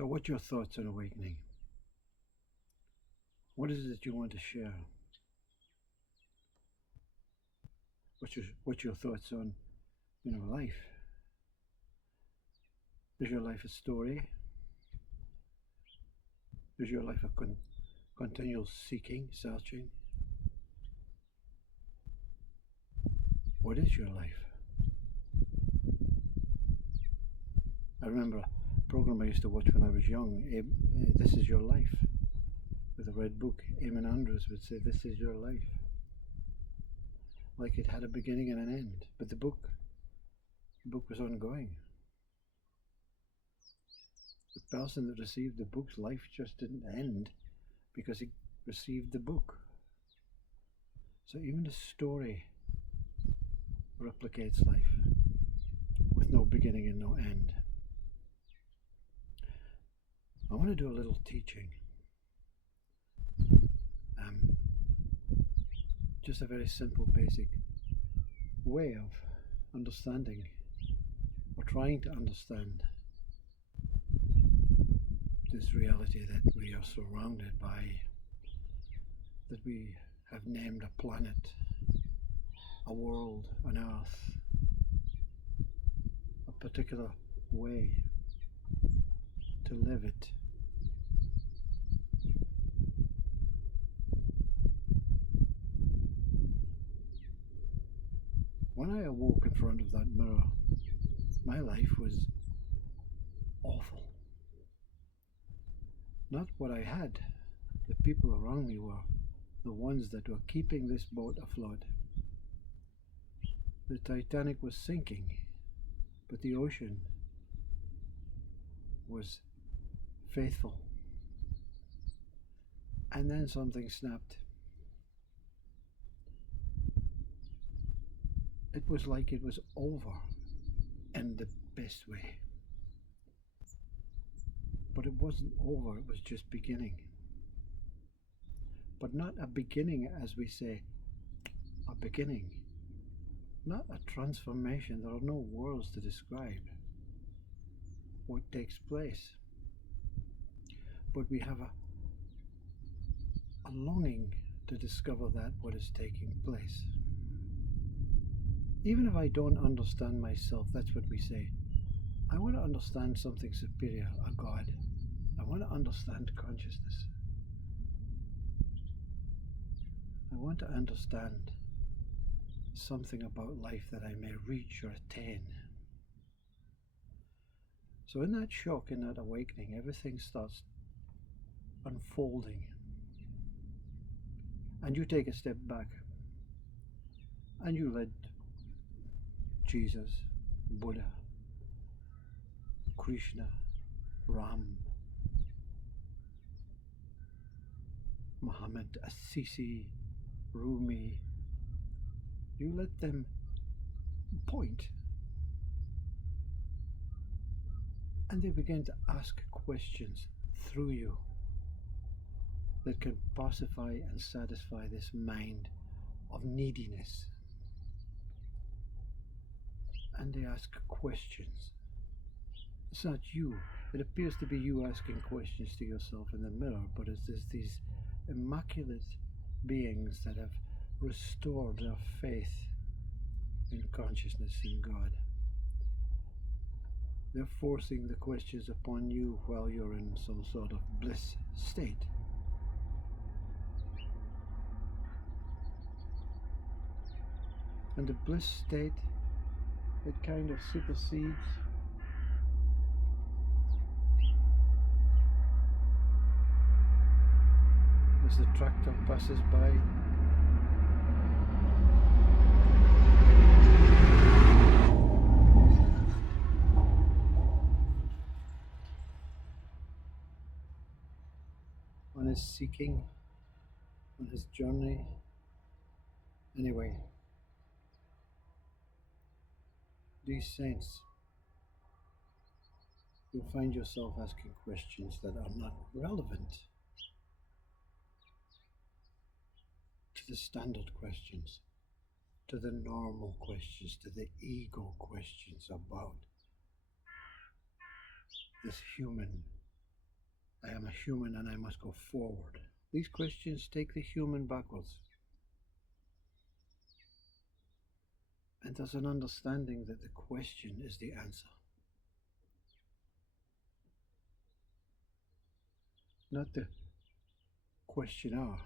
So what's your thoughts on awakening? What is it that you want to share? What's your thoughts on, life? Is your life a story? Is your life a continual seeking, searching? What is your life? I remember a program I used to watch when I was young, This Is Your Life, with a red book. Eamon Andrews would say, "This is your life." Like it had a beginning and an end. But the book was ongoing. The person that received the book's life just didn't end because he received the book. So even the story replicates life with no beginning and no end. I want to do a little teaching. Just a very simple, basic way of understanding or trying to understand this reality that we are surrounded by, that we have named a planet, a world, an earth, a particular way to live it. When I awoke in front of that mirror, my life was awful. Not what I had. The people around me were the ones that were keeping this boat afloat. The Titanic was sinking, but the ocean was faithful. And then something snapped. It was like it was over in the best way. But it wasn't over, it was just beginning. But not a beginning, as we say, a beginning. Not a transformation. There are no words to describe what takes place. But we have a longing to discover that what is taking place. Even if I don't understand myself, that's what we say. I want to understand something superior, a God. I want to understand consciousness. I want to understand something about life that I may reach or attain. So in that shock, in that awakening, everything starts unfolding. And you take a step back and you let Jesus, Buddha, Krishna, Ram, Muhammad, Assisi, Rumi, you let them point. And they begin to ask questions through you that can pacify and satisfy this mind of neediness. And they ask questions. It's not you. It appears to be you asking questions to yourself in the mirror, but it's these immaculate beings that have restored their faith in consciousness in God. They're forcing the questions upon you while you're in some sort of bliss state. And the bliss state, it kind of supersedes as the tractor passes by. On his seeking, on his journey. Anyway, these saints, you'll find yourself asking questions that are not relevant to the standard questions, to the normal questions, to the ego questions about this human I am a human and I must go forward. These questions take the human backwards. And there's an understanding that the question is the answer. Not the questioner,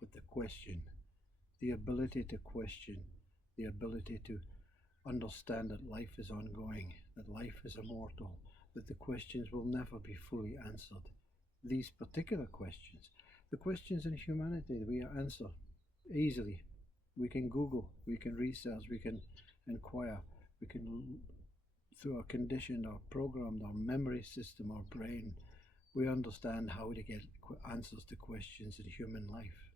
but the question. The ability to question, the ability to understand that life is ongoing, that life is immortal, that the questions will never be fully answered. These particular questions, the questions in humanity, we answer easily. We can Google, we can research, we can inquire, we can, through our conditioned, our programmed, our memory system, our brain, we understand how to get answers to questions in human life.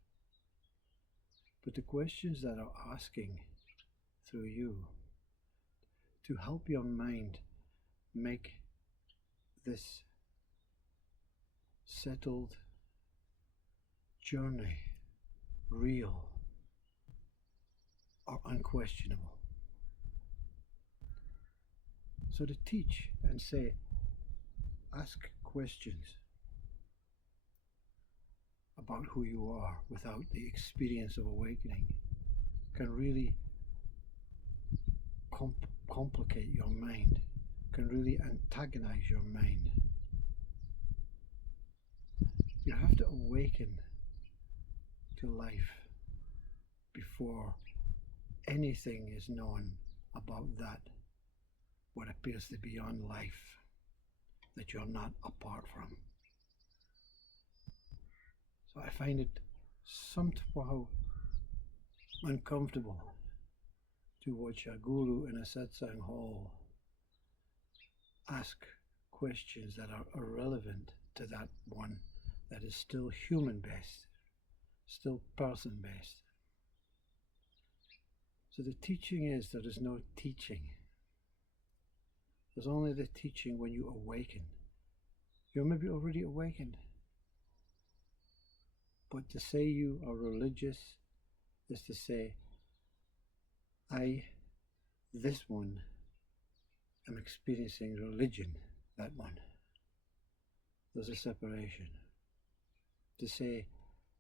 But the questions that are asking through you to help your mind make this settled journey real or unquestionable. So to teach and say, ask questions about who you are without the experience of awakening can really complicate your mind, can really antagonize your mind. You have to awaken to life before anything is known about that what appears to be beyond life that you're not apart from. So I find it somehow uncomfortable to watch a guru in a satsang hall ask questions that are irrelevant to that one that is still human based, still person based. So the teaching is there is no teaching. There's only the teaching when you awaken. You're maybe already awakened. But to say you are religious is to say, this one, am experiencing religion, that one. There's a separation. To say,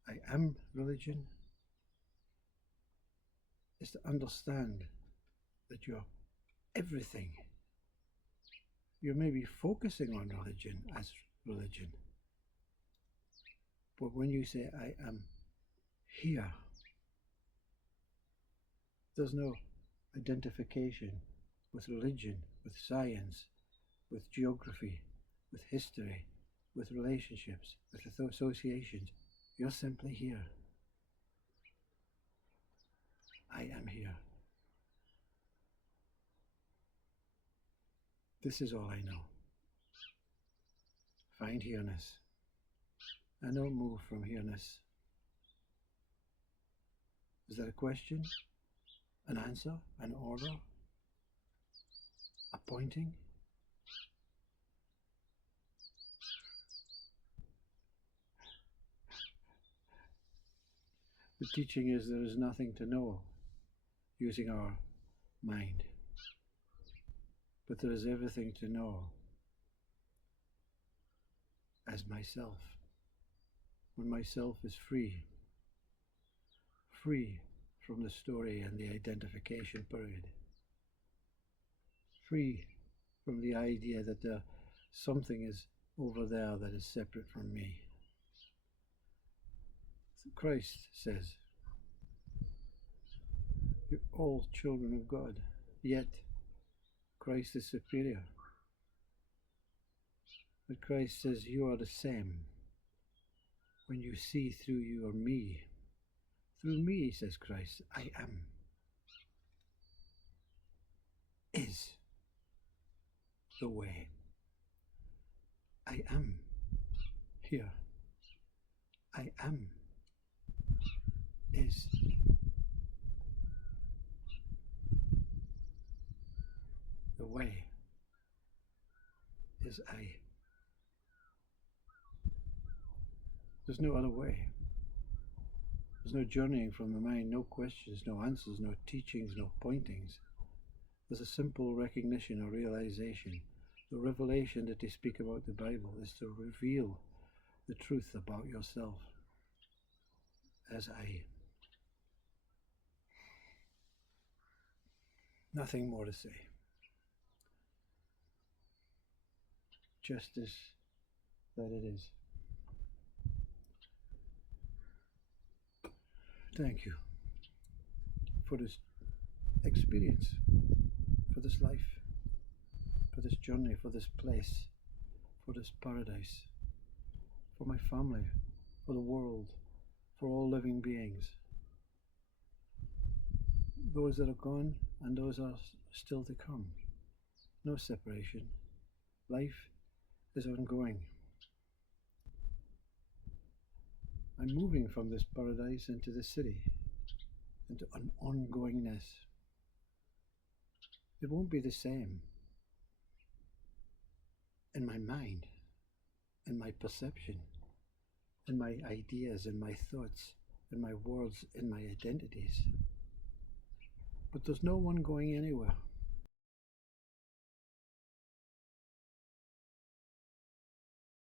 I am religion, is to understand that you're everything. You may be focusing on religion as religion. But when you say, I am here, there's no identification with religion, with science, with geography, with history, with relationships, with associations. You're simply here. I am here. This is all I know. Find here-ness. And don't move from here-ness. Is that a question? An answer? An order? A pointing? The teaching is there is nothing to know using our mind. But there is everything to know as myself. When myself is free from the story and the identification period, free from the idea that something is over there that is separate from me. Christ says, you're all children of God, yet Christ is superior. But Christ says, you are the same. When you see through you or me, through me, says Christ, I am, is the way. I am here. I am is. The way is I. There's no other way. There's no journeying from the mind, no questions, no answers, no teachings, no pointings. There's a simple recognition or realization The revelation that they speak about the Bible is to reveal the truth about yourself as I. Nothing more to say. Just as that it is. Thank you for this experience, for this life, for this journey, for this place, for this paradise, for my family, for the world, for all living beings. Those that are gone and those are still to come. No separation. Life is ongoing. I'm moving from this paradise into the city, into an ongoingness. It won't be the same in my mind, in my perception, in my ideas, in my thoughts, in my words, in my identities. But there's no one going anywhere.